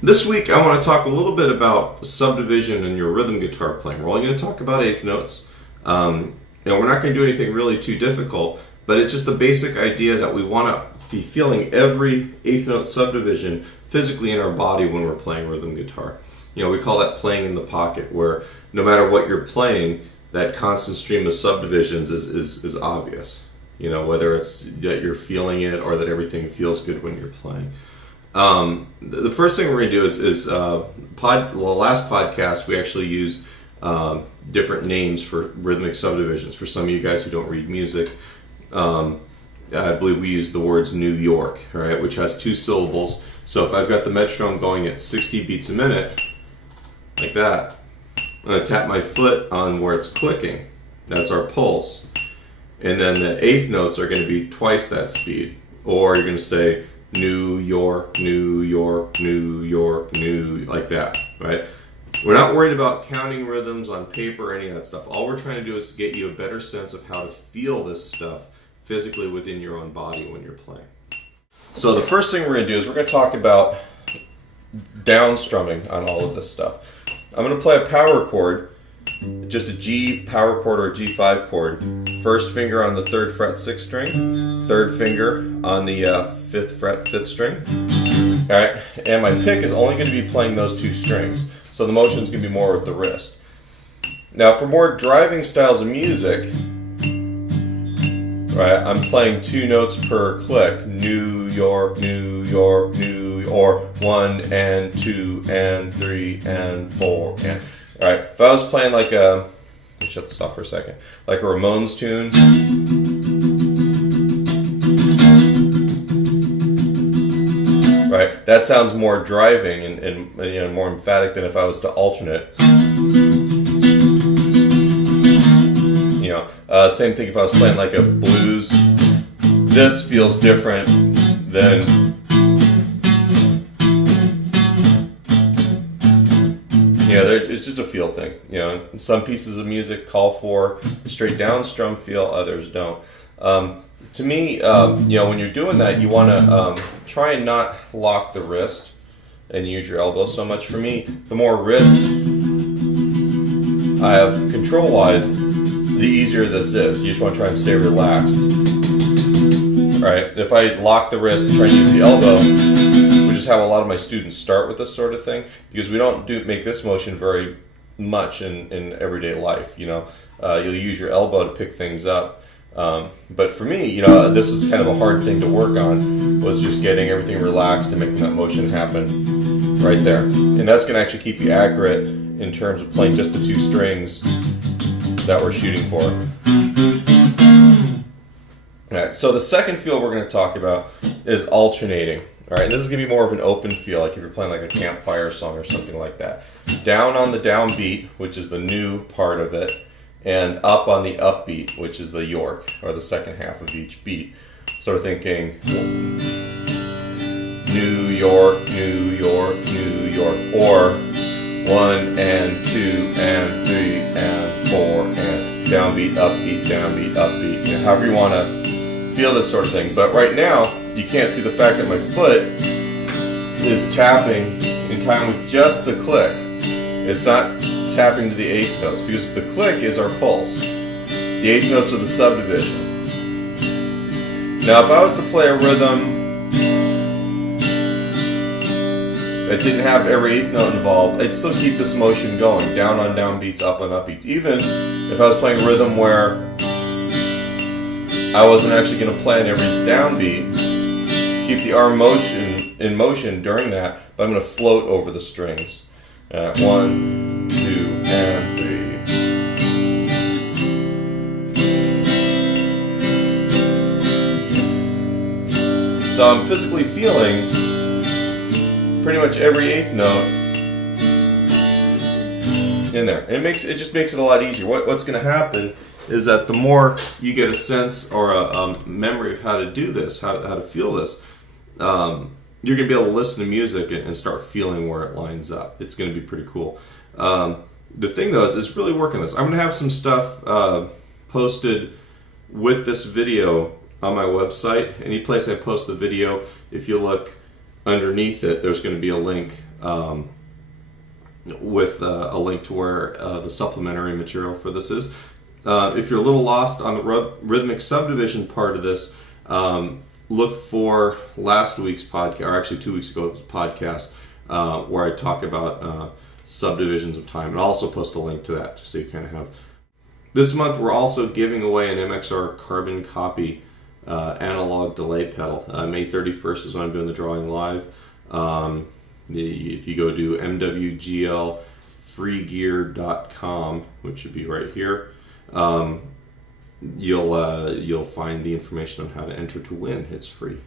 This week I want to talk a little bit about subdivision in your rhythm guitar playing. We're only going to talk about eighth notes. We're not going to do anything really too difficult, but it's just the basic idea that we want to be feeling every eighth note subdivision physically in our body when we're playing rhythm guitar. We call that playing in the pocket, where no matter what you're playing, that constant stream of subdivisions is obvious. Whether it's that you're feeling it or that everything feels good when you're playing. The first thing we're going to do is the last podcast we actually used different names for rhythmic subdivisions. For some of you guys who don't read music, I believe we used the words New York, right, which has 2 syllables. So if I've got the metronome going at 60 beats a minute, like that, I'm going to tap my foot on where it's clicking. That's our pulse. And then the eighth notes are going to be twice that speed. Or you're going to say New York, New York, New York, New, like that, right? We're not worried about counting rhythms on paper or any of that stuff. All we're trying to do is get you a better sense of how to feel this stuff physically within your own body when you're playing. So the first thing we're going to do is we're going to talk about down strumming on all of this stuff. I'm going to play a power chord, just a G power chord or a G5 chord. First finger on the 3rd fret 6th string, third finger on the 5th fret 5th string. All right, and my pick is only going to be playing those 2 strings, so the motion is going to be more with the wrist. Now, for more driving styles of music, right, I'm playing 2 notes per click. New York, New York, New York, or 1 and 2 and 3 and 4 and. All right, if I was playing like a, let me shut this off for a second, like a Ramones tune. Right, that sounds more driving and more emphatic than if I was to alternate. Same thing if I was playing like a blues. This feels different than. It's just a feel thing. Some pieces of music call for the straight down strum feel, others don't. To me, when you're doing that, you want to try and not lock the wrist and use your elbow so much. For me, the more wrist I have control-wise, the easier this is. You just want to try and stay relaxed. All right, if I lock the wrist and try and use the elbow, which is how a lot of my students start with this sort of thing, because we don't make this motion very much in everyday life. You'll use your elbow to pick things up. But for me, this was kind of a hard thing to work on, was just getting everything relaxed and making that motion happen right there. And that's going to actually keep you accurate in terms of playing just the 2 strings that we're shooting for. All right, so the second feel we're going to talk about is alternating. All right, this is going to be more of an open feel, like if you're playing like a campfire song or something like that. Down on the downbeat, which is the new part of it, and up on the upbeat, which is the York, or the second half of each beat. So we're thinking New York, New York, New York, or 1 and 2 and 3 and 4 and downbeat, upbeat, downbeat, upbeat. However you want to feel this sort of thing. But right now, you can't see the fact that my foot is tapping in time with just the click. It's not tapping to the 8th notes, because the click is our pulse. The 8th notes are the subdivision. Now, if I was to play a rhythm that didn't have every 8th note involved, I'd still keep this motion going, down on downbeats, up on upbeats. Even if I was playing a rhythm where I wasn't actually going to play on every downbeat, keep the arm in motion during that, but I'm going to float over the strings. 1, 2, and 3. So I'm physically feeling pretty much every 8th note in there. And it just makes it a lot easier. What's going to happen is that the more you get a sense or a memory of how to do this, how to feel this, you're going to be able to listen to music and start feeling where it lines up. It's going to be pretty cool. The thing, though, is really working this. I'm going to have some stuff posted with this video on my website. Any place I post the video, if you look underneath it, there's going to be a link with a link to where the supplementary material for this is. If you're a little lost on the rhythmic subdivision part of this, look for last week's podcast, or actually 2 weeks ago's podcast, where I talk about subdivisions of time, and I'll also post a link to that just so you kind of have. This month we're also giving away an MXR carbon copy analog delay pedal. May 31st is when I'm doing the drawing live. If you go to mwglfreegear.com, which should be right here, you'll find the information on how to enter to win. It's free.